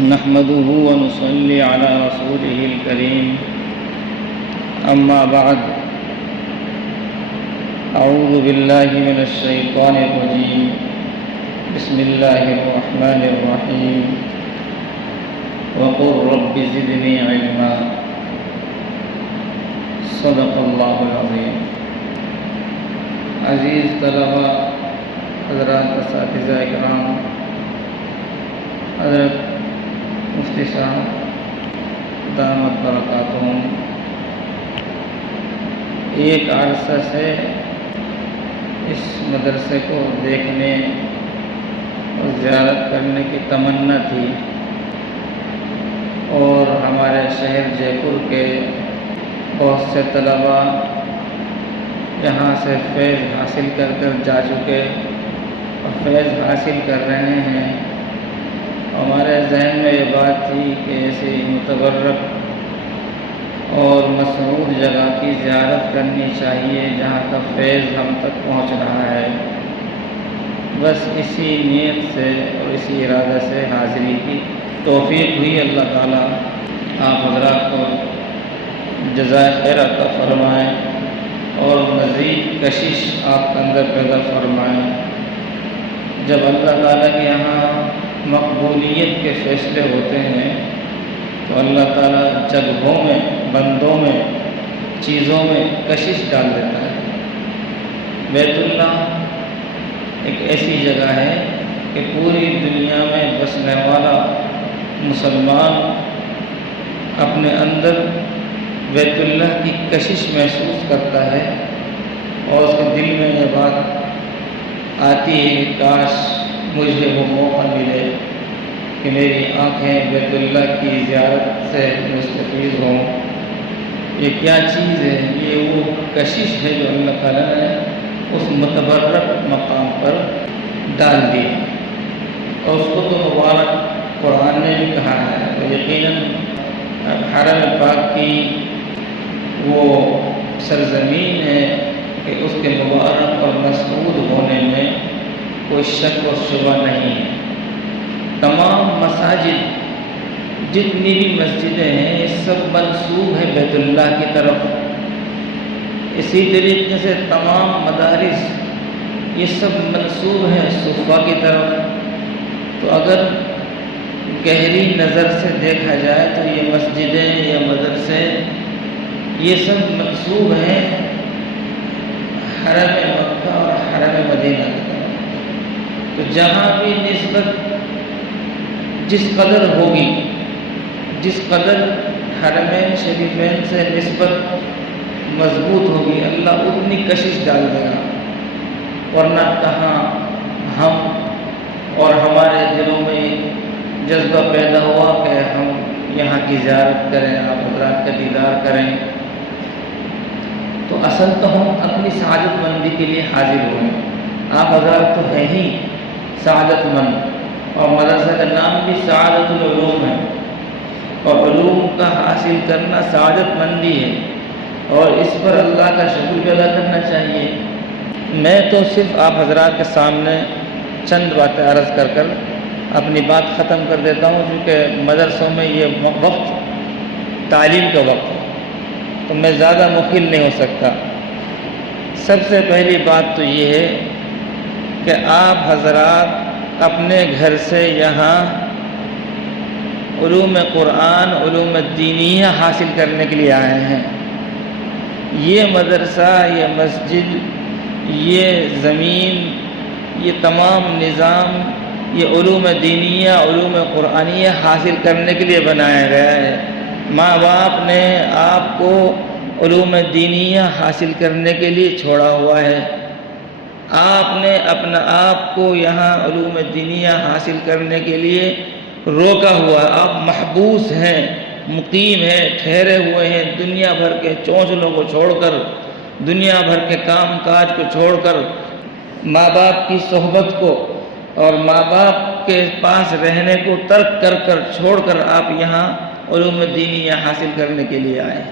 نحمده ونصلي على رسوله الكريم أما بعد أعوذ بالله من الشيطان الرجيم بسم الله الرحمن الرحيم وقل رب زدني علما صدق الله العظيم. عزیز طلباء حضرات اساتذہ اکرام، حضرت مفتی صاحب دامت برکاتہم، ایک عرصہ سے اس مدرسے کو دیکھنے اور زیارت کرنے کی تمنا تھی، اور ہمارے شہر جے پور کے بہت سے طلباء یہاں سے فیض حاصل کر جا چکے اور فیض حاصل کر رہے ہیں. ہمارے ذہن میں یہ بات تھی کہ ایسی متبرک اور مسعود جگہ کی زیارت کرنی چاہیے جہاں کا فیض ہم تک پہنچ رہا ہے. بس اسی نیت سے اور اسی ارادہ سے حاضری کی توفیق ہوئی. اللہ تعالیٰ آپ حضرات کو جزائے خیر عطا فرمائیں اور مزید کشش آپ کے اندر پیدا فرمائیں. جب اللہ تعالیٰ کے یہاں مقبولیت کے فیصلے ہوتے ہیں تو اللہ تعالیٰ جگہوں میں، بندوں میں، چیزوں میں کشش ڈال دیتا ہے. بیت اللہ ایک ایسی جگہ ہے کہ پوری دنیا میں بسنے والا مسلمان اپنے اندر بیت اللہ کی کشش محسوس کرتا ہے اور اس کے دل میں یہ بات آتی ہے کہ کاش مجھے وہ موقع ملے کہ میری آنکھیں بیت اللہ کی زیارت سے مستفید ہوں. یہ کیا چیز ہے؟ یہ وہ کشش ہے جو اللہ تعالیٰ نے اس متبرک مقام پر ڈال دی ہے، اور اس کو تو مبارک قرآن نے بھی کہا ہے. اور یقیناً حرم پاک کی وہ سرزمین ہے کہ اس کے مبارک اور مسعود ہونے میں کوئی شک و شبہ نہیں ہے. تمام مساجد، جتنی بھی مسجدیں ہیں، یہ سب منسوب ہے بیت اللہ کی طرف. اسی طریقے سے تمام مدارس یہ سب منسوب ہیں صفا کی طرف. تو اگر گہری نظر سے دیکھا جائے تو یہ مسجدیں یا مدرسے یہ سب منسوب ہیں حرم مکہ اور حرم مدینہ کی طرف. تو جہاں بھی نسبت جس قدر ہوگی، جس قدر حرمین شریفین سے نسبت مضبوط ہوگی، اللہ اتنی کشش ڈال دے گا. ورنہ کہاں ہم اور ہمارے دلوں میں جذبہ پیدا ہوا کہ ہم یہاں کی زیارت کریں، آپ حضرات کا دیدار کریں. تو اصل تو ہم اپنی سعادت مندی کے لیے حاضر ہوئے. آپ حضرات تو ہیں ہی سعادت مند، اور مدرسہ کا نام بھی سعادت العلوم ہے، اور علوم کا حاصل کرنا سعادت مندی ہے، اور اس پر اللہ کا شکر بھی ادا کرنا چاہیے. میں تو صرف آپ حضرات کے سامنے چند باتیں عرض کر اپنی بات ختم کر دیتا ہوں، کیونکہ مدرسوں میں یہ وقت تعلیم کا وقت ہے تو میں زیادہ مخل نہیں ہو سکتا. سب سے پہلی بات تو یہ ہے کہ آپ حضرات اپنے گھر سے یہاں علوم قرآن، علوم دینیہ حاصل کرنے کے لیے آئے ہیں. یہ مدرسہ، یہ مسجد، یہ زمین، یہ تمام نظام یہ علوم دینیہ، علوم قرآنیہ حاصل کرنے کے لیے بنایا گیا ہے. ماں باپ نے آپ کو علوم دینیہ حاصل کرنے کے لیے چھوڑا ہوا ہے. آپ نے اپنا آپ کو یہاں علوم دینیہ حاصل کرنے کے لیے روکا ہوا ہے. آپ محبوس ہیں، مقیم ہیں، ٹھہرے ہوئے ہیں. دنیا بھر کے چونچلوں کو چھوڑ کر، دنیا بھر کے کام کاج کو چھوڑ کر، ماں باپ کی صحبت کو اور ماں باپ کے پاس رہنے کو ترک کر چھوڑ کر آپ یہاں علوم دینیہ حاصل کرنے کے لیے آئے.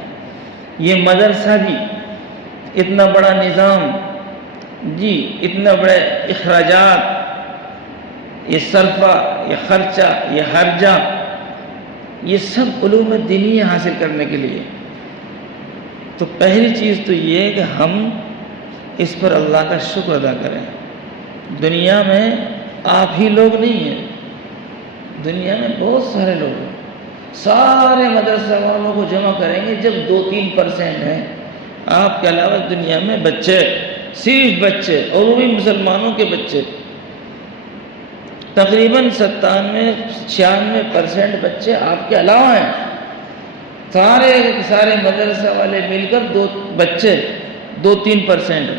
یہ مدرسہ بھی اتنا بڑا نظام، جی اتنا بڑے اخراجات، یہ صرفہ، یہ خرچہ، یہ ہرجہ یہ سب علوم دینی حاصل کرنے کے لیے. تو پہلی چیز تو یہ ہے کہ ہم اس پر اللہ کا شکر ادا کریں. دنیا میں آپ ہی لوگ نہیں ہیں، دنیا میں بہت سارے لوگ ہیں. سارے مدرسہ والوں کو جمع کریں گے جب 2-3% ہیں، آپ کے علاوہ دنیا میں بچے، صرف بچے، اور وہ بھی مسلمانوں کے بچے، تقریباً 97-96% بچے آپ کے علاوہ ہیں. سارے مدرسہ والے مل کر بچے 2-3%.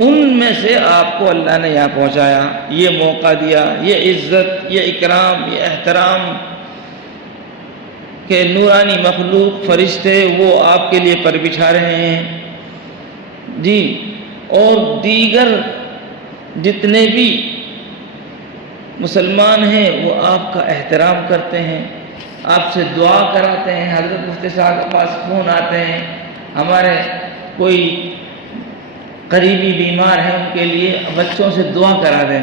ان میں سے آپ کو اللہ نے یہاں پہنچایا، یہ موقع دیا، یہ عزت، یہ اکرام، یہ احترام کہ نورانی مخلوق فرشتے وہ آپ کے لیے پر بچھا رہے ہیں جی. اور دیگر جتنے بھی مسلمان ہیں وہ آپ کا احترام کرتے ہیں، آپ سے دعا کراتے ہیں. حضرت مفتی صاحب کے پاس فون آتے ہیں، ہمارے کوئی قریبی بیمار ہیں ان کے لیے بچوں سے دعا کرا دیں.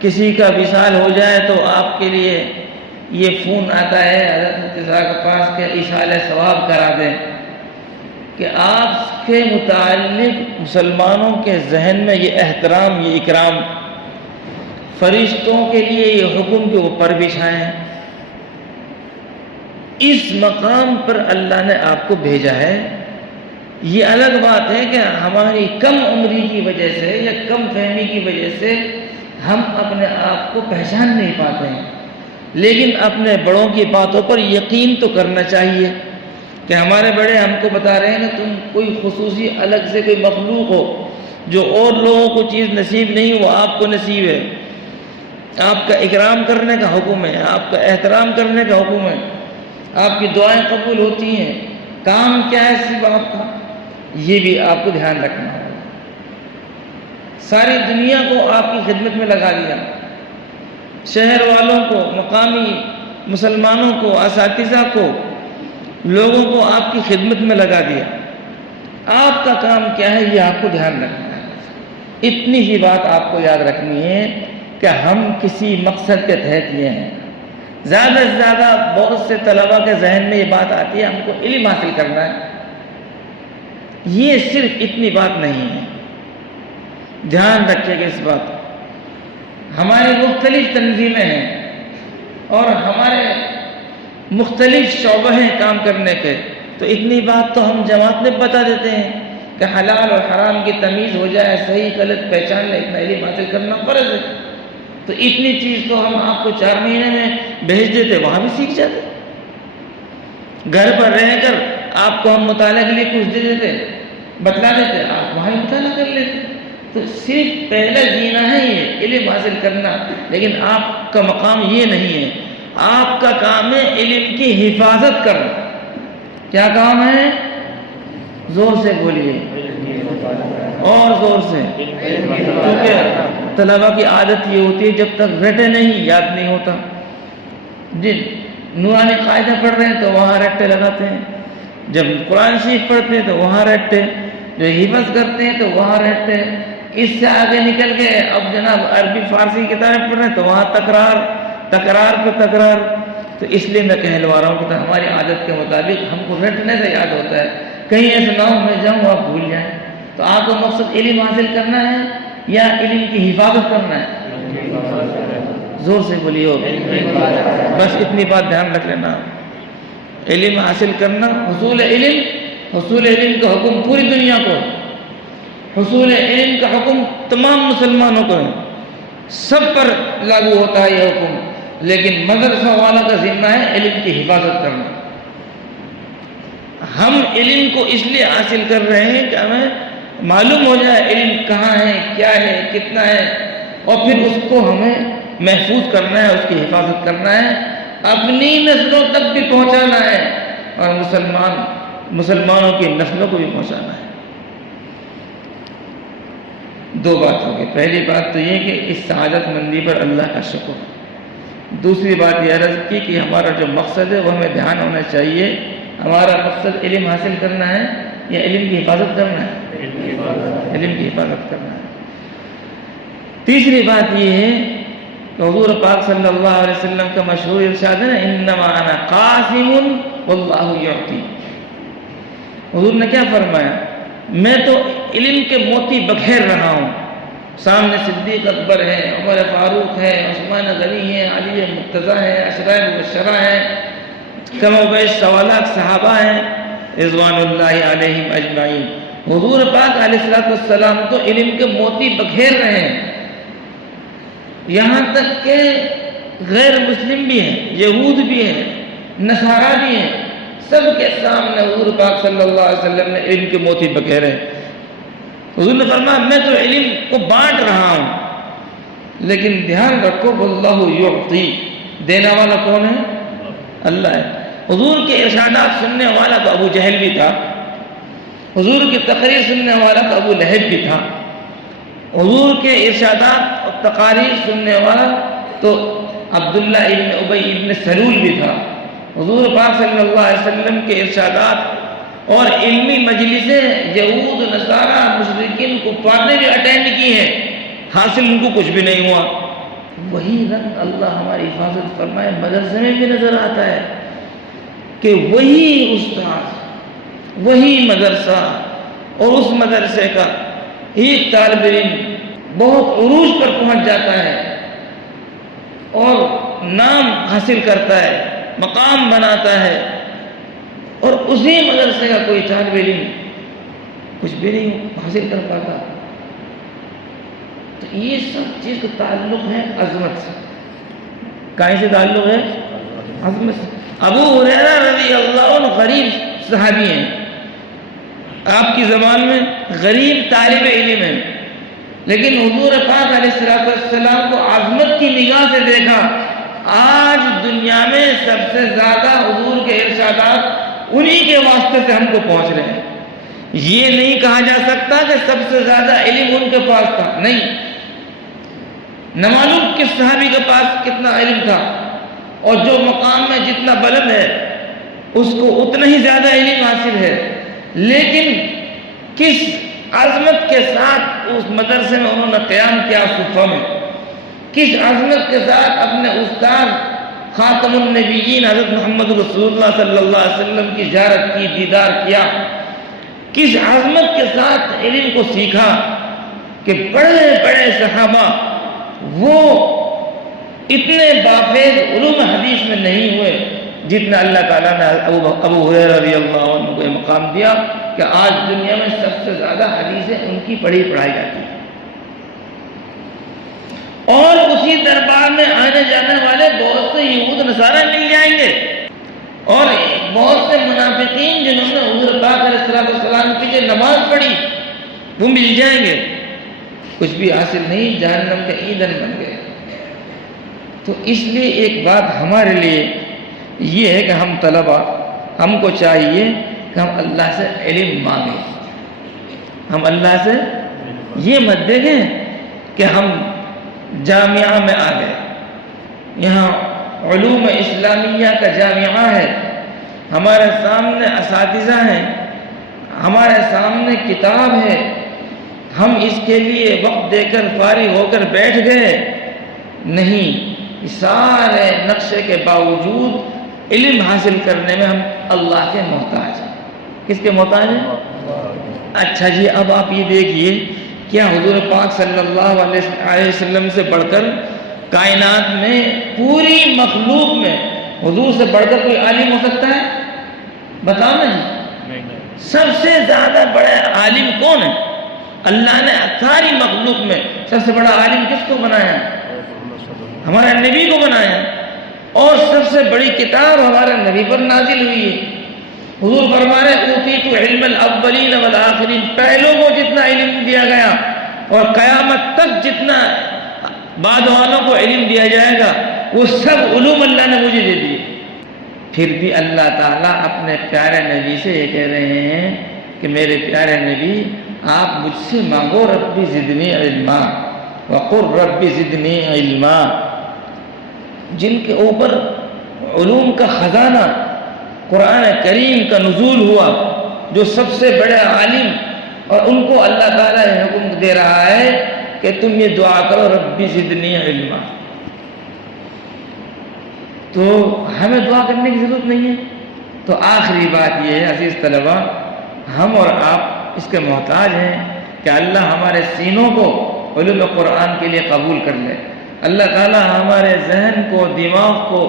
کسی کا وصال ہو جائے تو آپ کے لیے یہ فون آتا ہے حضرت مفتی صاحب کے پاس کہ ایصال ثواب کرا دیں. کہ آپ کے متعلق مسلمانوں کے ذہن میں یہ احترام، یہ اکرام، فرشتوں کے لیے یہ حکم کہ وہ پر بچھائیں. اس مقام پر اللہ نے آپ کو بھیجا ہے. یہ الگ بات ہے کہ ہماری کم عمری کی وجہ سے یا کم فہمی کی وجہ سے ہم اپنے آپ کو پہچان نہیں پاتے ہیں، لیکن اپنے بڑوں کی باتوں پر یقین تو کرنا چاہیے کہ ہمارے بڑے ہم کو بتا رہے ہیں کہ تم کوئی خصوصی الگ سے کوئی مخلوق ہو جو اور لوگوں کو چیز نصیب نہیں، وہ آپ کو نصیب ہے. آپ کا اکرام کرنے کا حکم ہے، آپ کا احترام کرنے کا حکم ہے، آپ کی دعائیں قبول ہوتی ہیں. کام کیا ہے صرف آپ کا، یہ بھی آپ کو دھیان رکھنا ہوگا. ساری دنیا کو آپ کی خدمت میں لگا دیا، شہر والوں کو، مقامی مسلمانوں کو، اساتذہ کو، لوگوں کو آپ کی خدمت میں لگا دیا. آپ کا کام کیا ہے یہ آپ کو دھیان رکھنا ہے. اتنی ہی بات آپ کو یاد رکھنی ہے کہ ہم کسی مقصد کے تحت یہ ہیں. زیادہ سے زیادہ بہت سے طلباء کے ذہن میں یہ بات آتی ہے ہم کو علم حاصل کرنا ہے. یہ صرف اتنی بات نہیں ہے، دھیان رکھیے گا اس بات. ہماری مختلف تنظیمیں ہیں اور ہمارے مختلف شعبے ہیں کام کرنے کے، تو اتنی بات تو ہم جماعت میں بتا دیتے ہیں کہ حلال اور حرام کی تمیز ہو جائے، صحیح غلط پہچان لے، اتنا علم حاصل کرنا فرض ہے. تو اتنی چیز تو ہم آپ کو 4 مہینے میں بھیج دیتے، وہاں بھی سیکھ جاتے. گھر پر رہ کر آپ کو ہم مطالعہ کے لیے کچھ دے دیتے، بتلا دیتے، آپ وہاں مطالعہ کر لیتے. تو صرف پہلا جینا ہے یہ علم حاصل کرنا، لیکن آپ کا مقام یہ نہیں ہے. آپ کا کام ہے علم کی حفاظت کرنا. کیا کام ہے؟ زور سے بولیے اور زور سے، کیونکہ طلباء کی عادت یہ ہوتی ہے جب تک رٹے نہیں یاد نہیں ہوتا. جن نورانی قاعدہ پڑھ رہے ہیں تو وہاں رٹے لگاتے ہیں، جب قرآن شریف پڑھتے ہیں تو وہاں رٹے، جو حفظ کرتے ہیں تو وہاں رٹے. اس سے آگے نکل کے اب جناب عربی فارسی کتابیں پڑھ رہے ہیں تو وہاں تکرار پہ تکرار. تو اس لیے میں کہلوا رہا ہوں کہ ہماری عادت کے مطابق ہم کو رٹنے سے یاد ہوتا ہے، کہیں ایسا نہ ہو میں جاؤں آپ بھول جائیں. تو آپ کو مقصد علم حاصل کرنا ہے یا علم کی حفاظت کرنا ہے؟ زور سے بولیے ہو، بس اتنی بات دھیان رکھ لینا. علم حاصل کرنا، حصول علم کا حکم پوری دنیا کو، حصول علم کا حکم تمام مسلمانوں کو ہے، سب پر لاگو ہوتا ہے یہ حکم. لیکن مدرسہ والا کا ذمہ ہے علم کی حفاظت کرنا. ہم علم کو اس لیے حاصل کر رہے ہیں کہ ہمیں معلوم ہو جائے علم کہاں ہے، کیا ہے، کتنا ہے، اور پھر اس کو ہمیں محفوظ کرنا ہے، اس کی حفاظت کرنا ہے، اپنی نسلوں تک بھی پہنچانا ہے اور مسلمانوں کی نسلوں کو بھی پہنچانا ہے. 2 بات ہوگی. پہلی بات تو یہ کہ اس سعادت مندی پر اللہ کا شکر. دوسری بات یہ عرض کی کہ ہمارا جو مقصد ہے وہ ہمیں دھیان ہونا چاہیے. ہمارا مقصد علم حاصل کرنا ہے یا علم کی حفاظت کرنا ہے؟ علم کی حفاظت کرنا ہے. تیسری بات یہ ہے تو حضور پاک صلی اللہ علیہ وسلم کا مشہور ارشاد ہے نا، انما انا قاسم واللہ یعطی۔ حضور نے کیا فرمایا؟ میں تو علم کے موتی بکھیر رہا ہوں، سامنے صدیق اکبر ہے، عمر فاروق ہے، عثمان غنی ہے، علی مرتضیٰ ہے، عشرہ مبشرہ ہے، کم و بیش سوالات صحابہ ہیں رضوان اللہ علیہم اجمعین۔ حضور پاک علیہ السلام تو علم کے موتی بکھیر رہے ہیں، یہاں تک کہ غیر مسلم بھی ہیں، یہود بھی ہیں، نصارہ بھی ہیں، سب کے سامنے حضور پاک صلی اللہ علیہ وسلم نے علم کے موتی بکھیرے۔ حضور نے فرمایا میں تو علم کو بانٹ رہا ہوں، لیکن دھیان رکھو واللہ یعطی، دینے والا کون ہے؟ اللہ ہے۔ حضور کے ارشادات سننے والا تو ابو جہل بھی تھا، حضور کی تقریر سننے والا تو ابو لہب بھی تھا، حضور کے ارشادات اور تقاریر سننے والا تو عبداللہ ابن ابی ابن سلول بھی تھا۔ حضور پاک صلی اللہ علیہ وسلم کے ارشادات اور علمی مجلسیں یہود، نصارہ، مشرکین، کفار نے بھی اٹینڈ کی ہیں، حاصل ان کو کچھ بھی نہیں ہوا۔ وہی رنگ اللہ ہماری حفاظت فرمائے مدرسے میں بھی نظر آتا ہے کہ وہی استاد، وہی مدرسہ اور اس مدرسے کا ایک طالب علم بہت عروج پر پہنچ جاتا ہے اور نام حاصل کرتا ہے، مقام بناتا ہے، اور اسی مدرسے کا کوئی طالب علم کچھ بھی نہیں حاصل کر پاتا۔ تو یہ سب چیز کا تعلق ہے عظمت سے۔ کہیں سے تعلق ہے؟ عظمت سے۔ ابو ہریرہ رضی اللہ عنہ غریب صحابی ہیں، آپ کی زبان میں غریب طالب علم ہیں، لیکن حضور پاک علیہ السلام کو عظمت کی نگاہ سے دیکھا۔ آج دنیا میں سب سے زیادہ حضور کے ارشادات انہی کے واسطے سے ہم کو پہنچ رہے ہیں۔ یہ نہیں کہا جا سکتا کہ سب سے زیادہ علم ان کے پاس تھا، نہیں، نہ معلوم کس صحابی کے پاس کتنا علم تھا، اور جو مقام میں جتنا بلند ہے اس کو اتنا ہی زیادہ علم حاصل ہے، لیکن کس عظمت کے ساتھ اس مدرسے میں انہوں نے قیام کیا، صفہ میں کس عظمت کے ساتھ اپنے استاد خاتم النبیین حضرت محمد رسول اللہ صلی اللہ علیہ وسلم کی زیارت کی، دیدار کیا، کس عظمت کے ساتھ علم کو سیکھا کہ بڑے بڑے صحابہ وہ اتنے بافیض علوم حدیث میں نہیں ہوئے جتنا اللہ تعالیٰ نے ابو ہریرہ رضی اللہ عنہ کو یہ مقام دیا کہ آج دنیا میں سب سے زیادہ حدیثیں ان کی پڑھائی جاتی ہیں، اور اسی دربار میں آنے جانے والے بہت سے یہود نصارہ مل جائیں گے، اور بہت سے منافقین جنہوں نے حضور پاک علیہ السلام کی جو نماز پڑھی وہ مل جائیں گے، کچھ بھی حاصل نہیں، جہنم کے ایندھن بن گئے۔ تو اس لیے ایک بات ہمارے لیے یہ ہے کہ ہم طلبہ، ہم کو چاہیے کہ ہم اللہ سے علم مانگیں، ہم اللہ سے یہ مت دیکھیں کہ ہم جامعہ میں آ گئے، یہاں علوم اسلامیہ کا جامعہ ہے، ہمارے سامنے اساتذہ ہیں، ہمارے سامنے کتاب ہے، ہم اس کے لیے وقت دے کر فارغ ہو کر بیٹھ گئے، نہیں، سارے نقشے کے باوجود علم حاصل کرنے میں ہم اللہ کے محتاج ہیں۔ کس کے محتاج ہیں؟ اچھا جی، اب آپ یہ دیکھیے، کیا حضور پاک صلی اللہ علیہ وسلم سے بڑھ کر کائنات میں پوری مخلوق میں حضور سے بڑھ کر کوئی عالم ہو سکتا ہے؟ بتاؤ نا جی، سب سے زیادہ بڑے عالم کون ہے؟ اللہ نے ساری مخلوق میں سب سے بڑا عالم کس کو بنایا؟ ہمارے نبی کو بنایا، اور سب سے بڑی کتاب ہمارے نبی پر نازل ہوئی ہے۔ حضور فرما رہے اوتیت علم الاولین والآخرین، پہلوں کو جتنا علم دیا گیا اور قیامت تک جتنا بعد والوں کو علم دیا جائے گا وہ سب علوم اللہ نے مجھے دے دیے۔ پھر بھی اللہ تعالیٰ اپنے پیارے نبی سے یہ کہہ رہے ہیں کہ میرے پیارے نبی آپ مجھ سے مانگو ربی زدنی علما وقل ربی زدنی علما، جن کے اوپر علوم کا خزانہ قرآن کریم کا نزول ہوا، جو سب سے بڑے عالم، اور ان کو اللہ تعالیٰ حکم دے رہا ہے کہ تم یہ دعا کرو ربی زدنی علما، تو ہمیں دعا کرنے کی ضرورت نہیں ہے. تو آخری بات یہ ہے عزیز طلبہ، ہم اور آپ اس کے محتاج ہیں کہ اللہ ہمارے سینوں کو علوم قرآن کے لیے قبول کر لے. اللہ تعالیٰ ہمارے ذہن کو، دماغ کو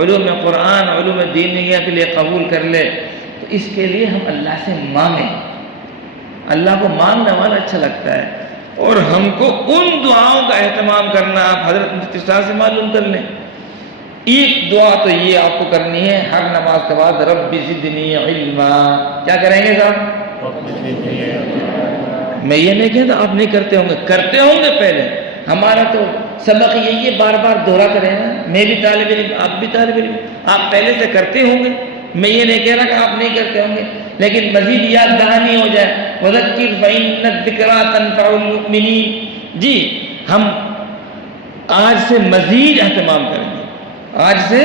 علوم قرآن، علوم دینیہ کے لیے قبول کر لے. تو اس کے لیے ہم اللہ سے مانگیں. اللہ کو مانگنے والا اچھا لگتا ہے. اور ہم کو ان دعاؤں کا اہتمام کرنا آپ حضرت مفتی صاحب سے معلوم کر لیں. ایک دعا تو یہ آپ کو کرنی ہے ہر نماز کے بعد، رب زدنی علما. کیا کریں گے صاحب؟ میں یہ نہیں کہتا آپ نہیں کرتے ہوں گے، کرتے ہوں گے. پہلے ہمارا تو سبق یہی ہے، بار بار دہرا کریں نا. میں بھی طالب علم، آپ بھی طالب علم، آپ پہلے سے کرتے ہوں گے. میں یہ نہیں کہہ رہا کہ آپ نہیں کرتے ہوں گے، لیکن مزید یاد دہانی ہو جائے. وذکر فإن الذکریٰ تنفع المؤمنین. جی ہم آج سے مزید اہتمام کریں گے، آج سے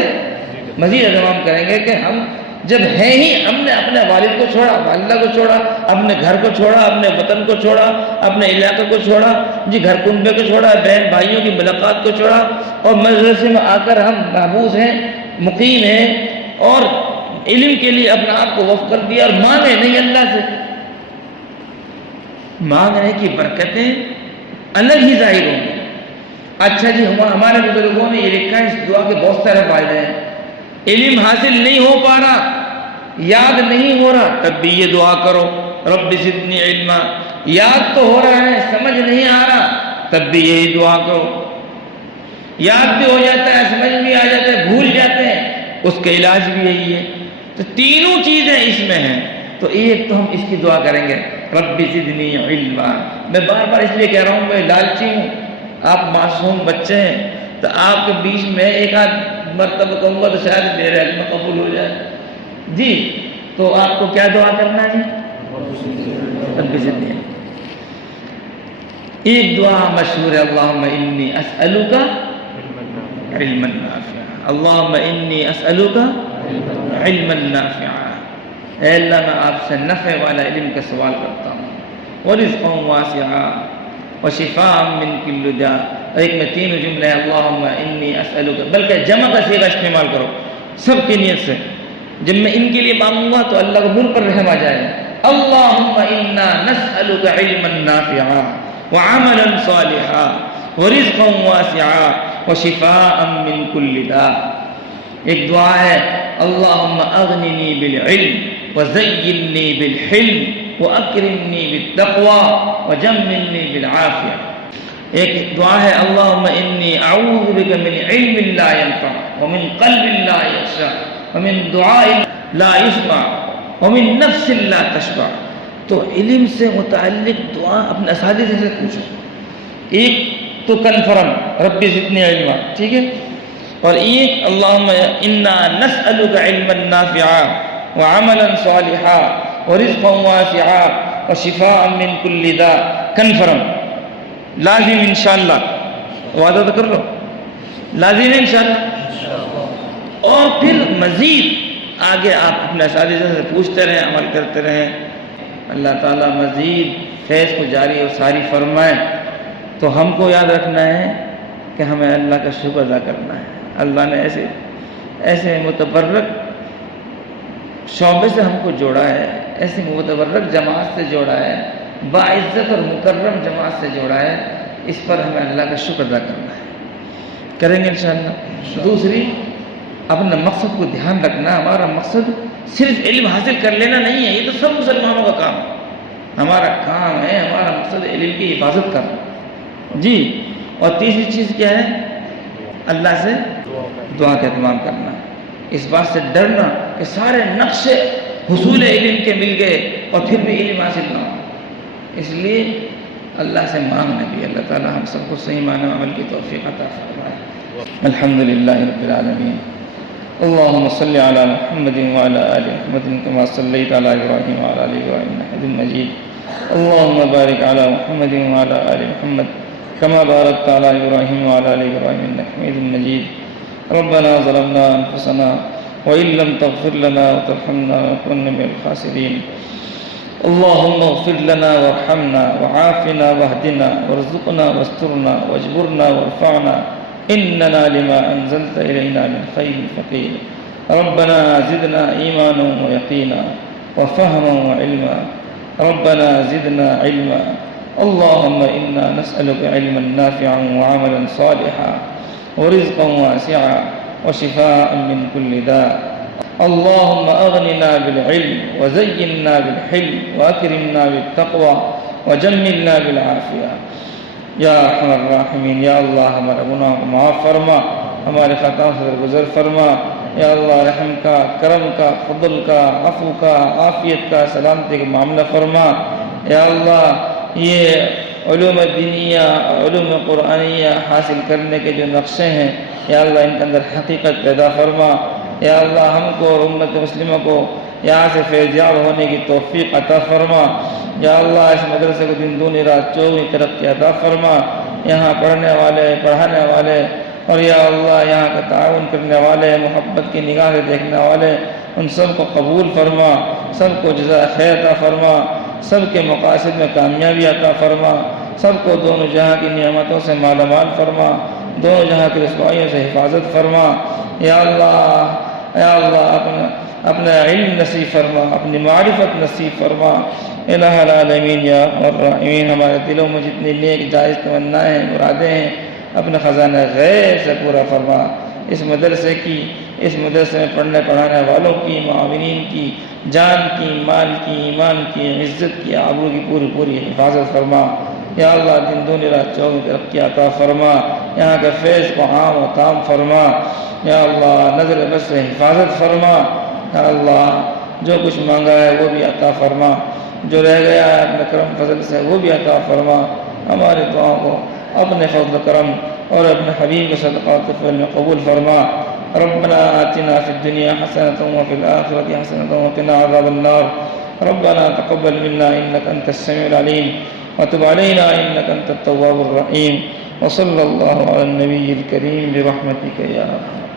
مزید اہتمام کریں گے کہ ہم جب ہیں ہی، ہم نے اپنے والد کو چھوڑا، والدہ کو چھوڑا، اپنے گھر کو چھوڑا، اپنے وطن کو چھوڑا، اپنے علاقے کو چھوڑا، جی گھر کنبے کو چھوڑا، بہن بھائیوں کی ملاقات کو چھوڑا، اور مدرسے میں آ کر ہم محبوس ہیں، مقیم ہیں، اور علم کے لیے اپنا آپ کو وقف کر دیا. اور مانگے نہیں اللہ سے، مانگنے کی برکتیں الگ ہی ظاہر ہوں گی. اچھا جی ہمارے بزرگوں نے یہ لکھا ہے، اس دعا کے بہت سارے فائدے ہیں. علم حاصل نہیں ہو پا رہا، یاد نہیں ہو رہا، تب بھی یہ دعا کرو رب زدنی علما. یاد تو ہو رہا ہے، سمجھ نہیں آ رہا، تب بھی یہی دعا کرو. یاد بھی ہو جاتا ہے، سمجھ بھی آ جاتا ہے، بھول جاتے ہیں، اس کا علاج بھی یہی ہے. تو تینوں چیزیں اس میں ہیں. تو ایک تو ہم اس کی دعا کریں گے رب زدنی علما. میں بار بار اس لیے کہہ رہا ہوں، میں لالچی ہوں، آپ معصوم بچے ہیں، تو آپ کے بیچ میں ایک آدھ مرتبہ کہوں گا تو شاید میرے علم قبول ہو جائے. جی تو آپ کو کیا دعا کرنا ہے؟ رب زدنی. ایک دعا مشہور ہے، اللہم انی اسألک علما نافعا. اللہم انی اسألک علما نافعا. اے اللہ میں آپ سے نفع والا علم کا سوال کرتا ہوں. ورزقا واسعا وشفاء من کل داء. ایک میں تینوں جملے ہیں، اللہم انی اسألک، بلکہ جمع کا صیغہ استعمال کرو سب کی نیت سے. جب میں ان کے لیے مانگوں گا تو اللہ کو مجھ پر رحم آ جائے گا. اللہم انا نسألک علما نافعا وعملا صالحا ورزقا واسعا وشفاء من کل داء. ایک دعا ہے، اللہم اغننی بالعلم وزیننی بالحلم واکرمنی بالتقوی وجملنی بالعافیہ. ایک دعا ہے، اللہم انی اعوذ بک من علم لا ينفع ومن قلب لا یخشع ومن دعاء لا يسمع ومن نفس لا تشبع. تو علم سے متعلق دعا اپنے اساتذہ سے پوچھو. ایک تو کنفرم رب زدنی علما، ٹھیک ہے، اور ایک اللہم انا نسألک علما نافعا وعملا صالحا ورزقا واسعا وشفاء من کل داء. کنفرم لازم انشاءاللہ، وعدہ تو کر لو، لازم ہے انشاءاللہ. اور پھر مزید آگے آپ اپنے اساتذہ سے پوچھتے رہیں، عمل کرتے رہیں. اللہ تعالیٰ مزید فیض کو جاری اور ساری فرمائے. تو ہم کو یاد رکھنا ہے کہ ہمیں اللہ کا شکر ادا کرنا ہے. اللہ نے ایسے متبرک شعبے سے ہم کو جوڑا ہے، ایسی متبرک جماعت سے جوڑا ہے، باعزت اور مکرم جماعت سے جوڑا ہے. اس پر ہمیں اللہ کا شکر ادا کرنا ہے. کریں گے انشاءاللہ. دوسری، اپنے مقصد کو دھیان رکھنا. ہمارا مقصد صرف علم حاصل کر لینا نہیں ہے، یہ تو سب مسلمانوں کا کام ہے. ہمارا کام ہے، ہمارا مقصد علم کی حفاظت کرنا. جی اور تیسری چیز کیا ہے؟ اللہ سے دعا کا اہتمام کرنا. اس بات سے ڈرنا کہ سارے نقشے حصول علم کے مل گئے اور پھر بھی علم حاصل نہ ہو. اس لیے اللہ سے مانگنا بھی. اللہ تعالی ہم سب کو صحیح معنی میں عمل کی توفیق عطا فرمائے. الحمدللہ رب العالمین. اللهم صل على محمد وعلى آل محمد كما صليت على إبراهيم وعلى آل إبراهيم إنك حميد مجيد. اللهم بارك على محمد وعلى آل محمد كما باركت على إبراهيم وعلى آل إبراهيم إنك حميد مجيد. ربنا ظلمنا أنفسنا وإن لم تغفر لنا وترحمنا لنكونن من الخاسرين. اللهم اغفر لنا وارحمنا وعافنا واهدنا وارزقنا واسترنا واجبرنا وارفعنا إننا لما أنزلت إلينا من خير فقير ربنا زدنا إيمانا ويقينا وفهما وعلما ربنا زدنا علما اللهم إنا نسألك علما نافعا وعملا صالحا ورزقا واسعا وشفاء من كل داء اللهم أغننا بالعلم وزينا بالحلم وأكرمنا بالتقوى وجملنا بالعافية یا ارحم الراحمین۔ یا اللہ ہمارے گناہوں کو معاف فرما، ہمارے خطاؤں سے درگزر فرما۔ یا اللہ رحم کا، کرم کا، فضل کا، عفو کا، عافیت کا، سلامتی کا معاملہ فرما۔ یا اللہ یہ علوم دینیہ، علوم قرآنیہ حاصل کرنے کے جو نقشے ہیں یا اللہ ان کے اندر حقیقت پیدا فرما۔ یا اللہ ہم کو اور امت مسلمہ کو یہاں سے فیضیاب ہونے کی توفیق عطا فرما۔ یا اللہ اس مدرسے کو دن دونی رات چوبی ترقی عطا فرما۔ یہاں پڑھنے والے، پڑھانے والے اور یا اللہ یہاں کا تعاون کرنے والے، محبت کی نگاہ سے دیکھنے والے، ان سب کو قبول فرما، سب کو جزائے خیر عطا فرما، سب کے مقاصد میں کامیابی عطا فرما، سب کو دونوں جہاں کی نعمتوں سے مالا مال فرما، دونوں جہاں کی رسوائیوں سے حفاظت فرما۔ یا اللہ اپنا علم نصیب فرما، اپنی معرفت نصیب فرما۔ الہ العالمین یا ارحم الراحمین، ہمارے دلوں میں جتنی نیک جائز تمنائیں ہیں، مرادیں ہیں، اپنے خزانہ غیب سے پورا فرما۔ اس مدرسے میں پڑھنے پڑھانے والوں کی، معاونین کی، جان کی، مال کی، ایمان کی، عزت کی، آبرو کی پوری حفاظت فرما۔ یا اللہ دن دونی رات چوبی ترقی عطا فرما، یہاں کے فیض کو عام و تام فرما۔ یا اللہ نظر بس سے حفاظت فرما۔ یا اللہ جو کچھ مانگا ہے وہ بھی عطا فرما، جو رہ گیا ہے اپنے کرم فضل سے وہ بھی عطا فرما۔ ہماری دعاؤں کو اپنے فضل کرم اور اپنے حبیب کے صدقات و فضل میں قبول فرما۔ ربنا آتنا فی الدنیا حسنۃ وفی الآخرۃ حسنۃ وقنا عذاب النار۔ ربنا تقبل منا انک انت السمیع العلیم وتب علینا انک انت التواب الرحیم۔ وصلی اللہ علی النبی الکریم برحمتک یا ارحم